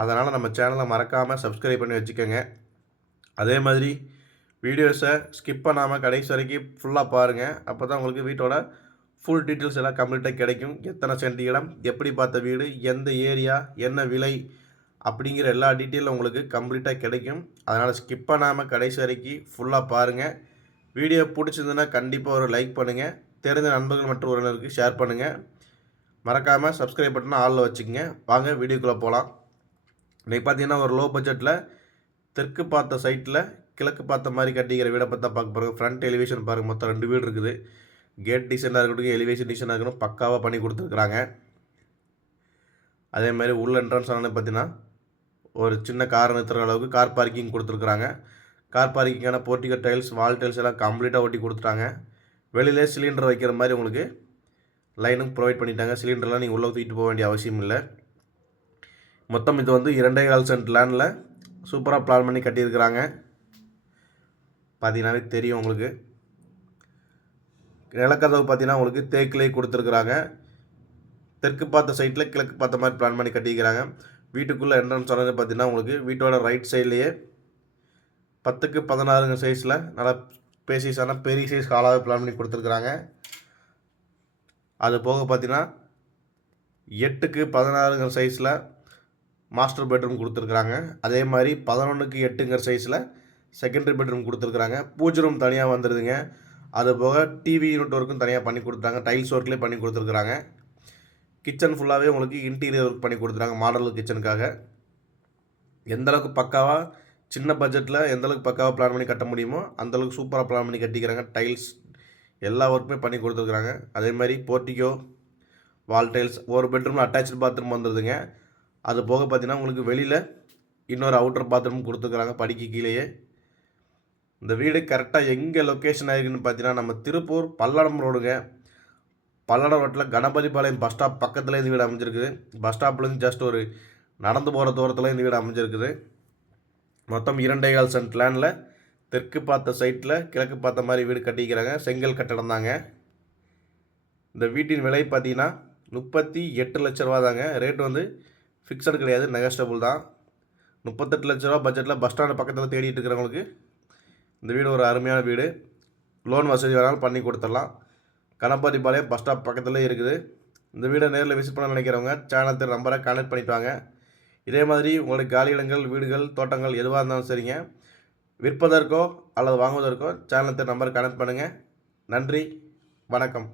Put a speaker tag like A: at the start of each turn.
A: அதனால் நம்ம சேனலை மறக்காமல் சப்ஸ்கிரைப் பண்ணி வச்சுக்கோங்க. அதே மாதிரி வீடியோஸை ஸ்கிப் பண்ணாமல் கடைசி வரைக்கும் ஃபுல்லாக பாருங்கள் அப்போ தான் உங்களுக்கு வீட்டோட ஃபுல் டீட்டெயில்ஸ் எல்லாம் கம்ப்ளீட்டாக கிடைக்கும். எத்தனை சென்ட் இடம் எப்படி பார்த்த வீடு எந்த ஏரியா என்ன விலை அப்படிங்கிற எல்லா டீட்டெயிலும் உங்களுக்கு கம்ப்ளீட்டாக கிடைக்கும். அதனால் ஸ்கிப் பண்ணாமல் கடைசி வரைக்கும் ஃபுல்லாக பாருங்கள் வீடியோ பிடிச்சிருந்துன்னா கண்டிப்பாக ஒரு லைக் பண்ணுங்கள் தெரிஞ்ச நண்பர்கள் மற்றும் உறவினருக்கு ஷேர் பண்ணுங்கள் மறக்காமல் சப்ஸ்கிரைப் பட்டனை ஆளில் வச்சுக்கோங்க. வாங்க வீடியோக்குள்ளே போகலாம் இன்றைக்கி பார்த்தீங்கன்னா ஒரு லோ பட்ஜெட்டில் தெற்கு பார்த்த சைட்டில் கிழக்கு பார்த்த மாதிரி கட்டிக்கிற வீடை பார்த்தா பார்க்க பாருங்கள் ஃப்ரண்ட் எலிவேஷன் பாருங்கள் மொத்தம் ரெண்டு வீடு இருக்குது. கேட் டிசைனாக இருக்கட்டும் எலிவேஷன் டிசைனாக இருக்கணும் பக்காவாக பண்ணி கொடுத்துருக்குறாங்க. அதே மாதிரி உள்ள என்ட்ரன்ஸ் ஆனால் பார்த்தீங்கன்னா ஒரு சின்ன கார் நிறுத்துற அளவுக்கு கார் பார்க்கிங் கொடுத்துருக்குறாங்க. கார் பார்க்கிங்கான போர்ட்டிகோ டைல்ஸ் வால் டைல்ஸ் எல்லாம் கம்ப்ளீட்டாக ஒட்டி கொடுத்துட்டாங்க. வெளியிலே சிலிண்டர் வைக்கிற மாதிரி உங்களுக்கு லைனும் ப்ரொவைட் பண்ணிட்டாங்க. சிலிண்டர்லாம் நீங்கள் உள்ளே தூக்கிட்டு போக வேண்டிய அவசியம் இல்லை. மொத்தம் இது வந்து இரண்டே கால் சென்ட் லேண்டில் சூப்பராக பிளான் பண்ணி கட்டியிருக்கிறாங்க. பார்த்தீங்கன்னாவே தெரியும் உங்களுக்கு. நிலக்கதவு பார்த்தீங்கன்னா உங்களுக்கு தேக்கிலே கொடுத்துருக்குறாங்க. தெற்கு பார்த்த சைட்டில் கிழக்கு பார்த்த மாதிரி பிளான் பண்ணி கட்டிக்கிறாங்க வீட்டுக்குள்ளே என்ட்ரன்ஸ் சொன்னது பார்த்தீங்கன்னா உங்களுக்கு வீட்டோட ரைட் சைட்லேயே பத்துக்கு பதினாறுங்க சைஸில் நல்லா பேசிஸான பெரிய சைஸ் ஹாலாக பிளான் பண்ணி கொடுத்துருக்குறாங்க. அது போக பார்த்தீங்கன்னா எட்டுக்கு பதினாறுங்க சைஸில் மாஸ்டர் பெட்ரூம் கொடுத்துருக்குறாங்க. அதே மாதிரி பதினொன்றுக்கு எட்டுங்கிற சைஸில் செகண்டரி பெட்ரூம் கொடுத்துருக்குறாங்க. பூஜை ரூம் தனியாக வந்துடுதுங்க அது போக டிவி யூனிட் ஒர்க்கும் தனியாக பண்ணி கொடுத்துருக்காங்க டைல்ஸ் ஒர்க்லேயே பண்ணி கொடுத்துருக்குறாங்க. கிச்சன் ஃபுல்லாகவே உங்களுக்கு இன்டீரியர் ஒர்க் பண்ணி கொடுத்துருக்காங்க மாடல் கிச்சனுக்காக எந்தளவுக்கு பக்காவாக சின்ன பட்ஜெட்டில் எந்தளவுக்கு பக்காவாக பிளான் பண்ணி கட்ட முடியுமோ அந்தளவுக்கு சூப்பராக பிளான் பண்ணி கட்டிக்கிறாங்க. டைல்ஸ் எல்லா ஒர்க்குமே பண்ணி கொடுத்துருக்குறாங்க. அதே மாதிரி போர்ட்டிகோ வால் டைல்ஸ் ஒரு பெட்ரூமில் அட்டாச்சு பாத்ரூம் வந்துடுதுங்க அது போக பார்த்தீங்கன்னா உங்களுக்கு வெளியில் இன்னொரு அவுட்டர் பாத்ரூம் கொடுத்துக்கிறாங்க படிக்க கீழேயே. இந்த வீடு கரெக்டாக எங்கே லொக்கேஷன் ஆகிருக்குன்னு பார்த்தீங்கன்னா நம்ம திருப்பூர் பல்லடம் ரோடுங்க பல்லடம் ரோட்டில் கணபதிபாளையம் பஸ் ஸ்டாப் பக்கத்தில் இந்த வீடு அமைஞ்சிருக்குது. பஸ் ஸ்டாப்லேருந்து ஜஸ்ட் ஒரு நடந்து போகிற தூரத்தில் இந்த வீடு அமைஞ்சிருக்குது. மொத்தம் இரண்டே கால் சென்ட் லேண்டில் தெற்கு பார்த்த சைட்டில் கிழக்கு பார்த்த மாதிரி வீடு கட்டிக்கிறாங்க. செங்கல் கட்டடம் தாங்க. இந்த வீட்டின் விலை பார்த்தீங்கன்னா முப்பத்தி எட்டு லட்ச ரூபா தாங்க. ரேட் வந்து ஃபிக்ஸடு கிடையாது நெகஸ்டபுள் தான். முப்பத்தெட்டு லட்ச ரூபா பட்ஜெட்டில் பஸ் ஸ்டாண்டு பக்கத்தில் தேடிட்டு இருக்கிறவங்களுக்கு இந்த வீடு ஒரு அருமையான வீடு. லோன் வசதி வேணாலும் பண்ணி கொடுத்துடலாம். கணபதிபாளையம் பஸ் ஸ்டாப் பக்கத்தில் இருக்குது. இந்த வீடை நேரில் விசிட் பண்ண நினைக்கிறவங்க சேனல் நம்பரை கான்டெக்ட் பண்ணிட்டு வாங்க. இதே மாதிரி உங்களுக்கு காலி இடங்கள் வீடுகள் தோட்டங்கள் எதுவாக இருந்தாலும் சரிங்க. விற்பதற்கோ அல்லது வாங்குவதற்கோ சேனல் நம்பரை கனெக்ட் பண்ணுங்கள் நன்றி வணக்கம்.